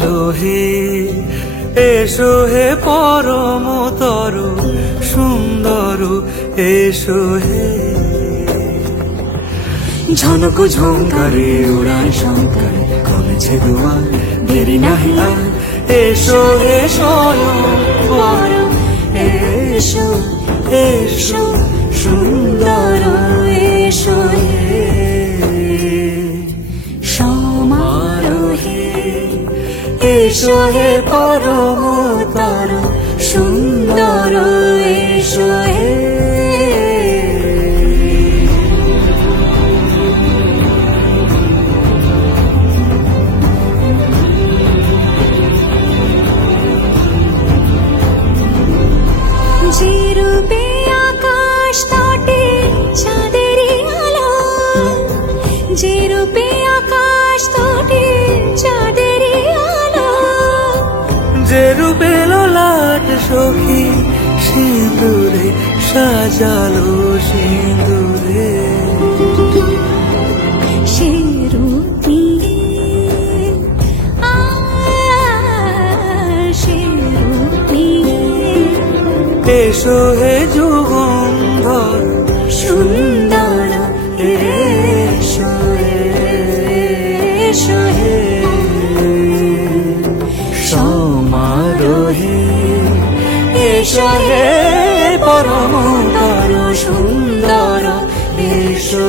সমারোহে এসো হে পরমতর সুন্দর এসো হে। ঝনক ঝঙ্কারে উড়ায় শঙ্কর কমেছে দুয়ার দেরি নাহি আর। এসো হে স্বয়ংবর এসো এসো সুন্দর এসো হে। সমারোহে এসো হে পরমতর সুন্দর এসো হে। যে রূপে আকাশ তটে চাঁদেরই আলো, যে রূপে আকাশ তটে চাঁদেরই আলো, যে রূপে ললাট সখী সিঁদুরে সাজালো সিঁদুরে। সে রূপ নিয়ে সে রূপ নিয়ে এসো হে যুগন্ধর সুন্দর এসো এসো হে। সমারোহে এসো হে পরমতর সুন্দর এসো।